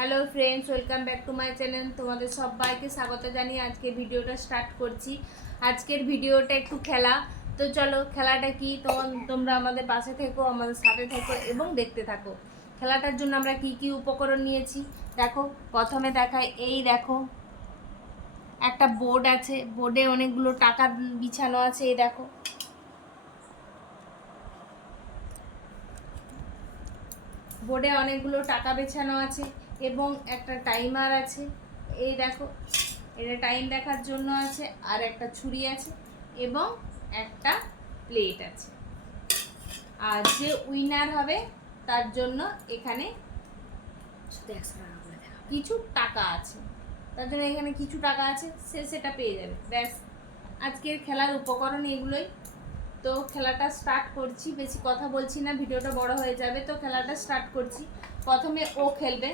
Hello friends welcome back to my channel তোমাদের সবাইকে স্বাগত জানিয়ে আজকে ভিডিওটা স্টার্ট করছি। আজকের ভিডিওটা একটু খেলা। তো চলো, খেলাটা কি? তোমার আমাদের পাশে থেকো, আমাদের সাথে থেকো এবং দেখতে থাকো। খেলাটার জন্য আমরা কি কি উপকরণ নিয়েছি? দেখো, প্রথমে দেখায় এই দেখো, একটা বোর্ড আছে। বোর্ডে অনেকগুলো টাকা বিছানো আছে, এই দেখো। বোর্ডে অনেকগুলো টাকা বেছানো আছে। এবং একটা টাইমার আছে। এই দেখো এটা টাইম দেখার জন্য আছে আর একটা ছুরি আছে এবং একটা প্লেট আছে। আর যে উইনার হবে তার জন্য এখানে কিছু টাকা আছে। তার জন্য এখানে কিছু টাকা আছে সে সেটা পেয়ে যাবে। ব্যাস আজকের খেলার উপকরণ এগুলোই। তো খেলাটা স্টার্ট করছি বেশি কথা বলছি না ভিডিওটা বড় হয়ে যাবে তো খেলাটা স্টার্ট করছি। প্রথমে ও খেলবে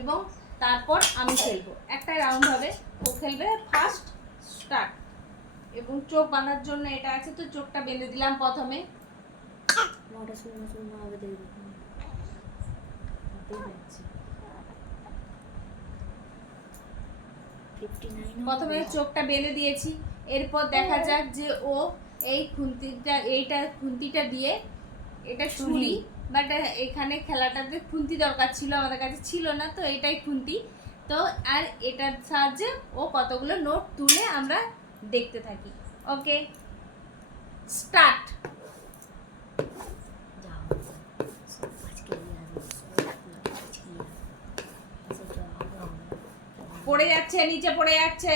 এবং তারপর আমি খেলব। একটা রাউন্ড হবে। ও খেলবে ফার্স্ট স্টার্ট এবং চোখ বাঁধার জন্য এটা আছে তো চোখটা বেঁধে দিলাম প্রথমে। প্রথমে চোখটা বেঁধে দিয়েছি। এরপর দেখা যাক যে ও এই খুন্তিটা এইটা খুন্তিটা দিয়ে এটা ছুরি বাট এখানে খেলাটাতে খুন্তি দরকার ছিল, আমাদের কাছে ছিল না, তো এটাই খুন্তি। তো, আর এটার সাহায্যে ও কতগুলো নোট তুলে আমরা দেখতে থাকি। ওকে স্টার্ট পড়ে যাচ্ছে, নিচে পড়ে যাচ্ছে।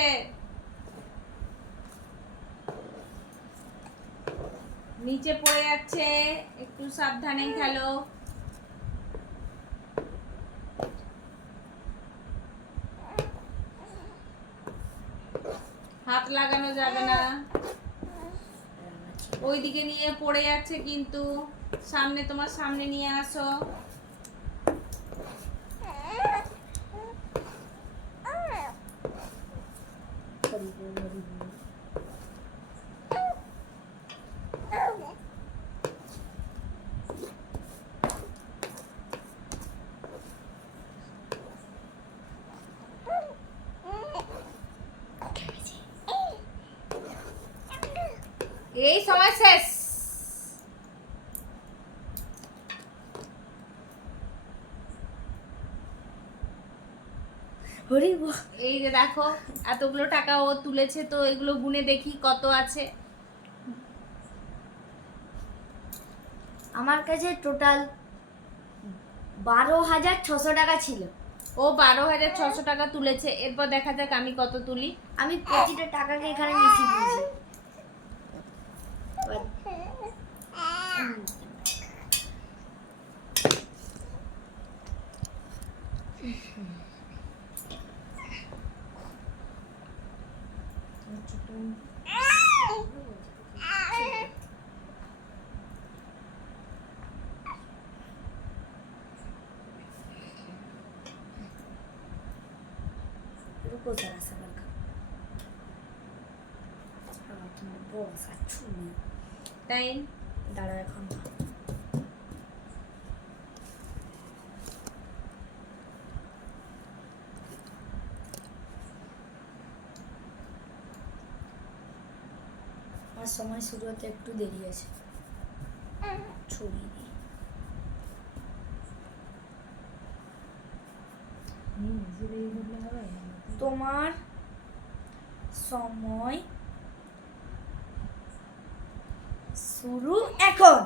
নিচে পড়ে যাচ্ছে। একটু সাবধানে খেলো। হাত লাগানো যাবে না। ওইদিকে নিয়ে পড়ে যাচ্ছে কিন্তু। সামনে তোমার সামনে নিয়ে আসো। এই সময় শেষ। এই যে দেখো এতগুলো টাকা ও তুলেছে তো এগুলো গুনে দেখি কত আছে। আমার কাছে টোটাল বারো হাজার ছশো টাকা ছিল। ও বারো হাজার ছশো টাকা তুলেছে এরপর দেখা যাক আমি কত তুলি। আমি প্রতিটা টাকাকে এখানে মিশিয়ে দিয়েছি। Ладно. руку зараз оборка. А, вот, волос отчумный. তাই? দাঁড়া এখন। আমার সময় শুরু হতে একটু দেরি আছে ছবি তোমার সময় শুরু এখন।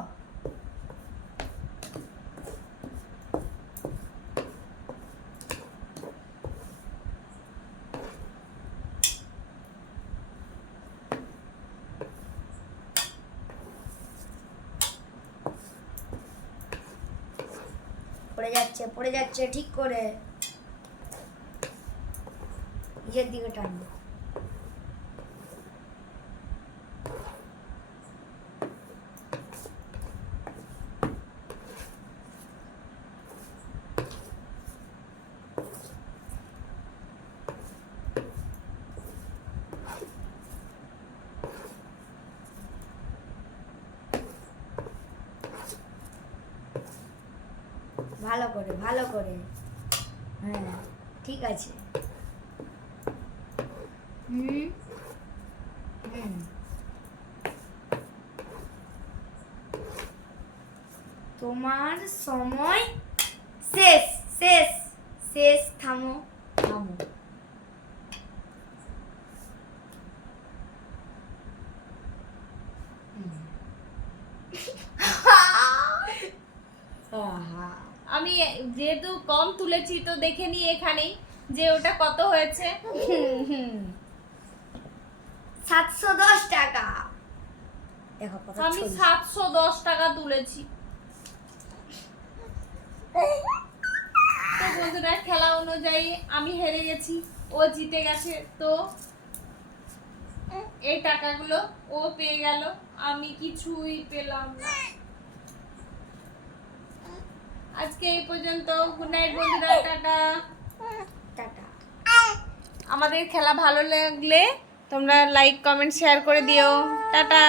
পড়ে যাচ্ছে পড়ে যাচ্ছে ঠিক করে। নিজের দিকে টানবো ভালো করে ভালো করে। হ্যাঁ ঠিক আছে। হুম। হুম। তোমার সময় শেষ শেষ শেষ থামো। থামো। আহা। আমি যেহেতু কম তুলেছি তো দেখে নিই এখানেই যে ওটা কত হয়েছে। সাতশো দশ টাকা। দেখো আমি সাতশো দশ টাকা তুলেছি। তো বন্ধুরা খেলা অনুযায়ী আমি হেরে গেছি ও জিতে গেছে তো এই টাকাগুলো ও পেয়ে গেল আমি কিছুই পেলাম না। আজকে এই পর্যন্ত গুড নাইট বন্ধুরা। টাটা। টাটা আমাদের খেলা ভালো লাগলে তোমরা লাইক কমেন্ট শেয়ার করে দিও। টাটা।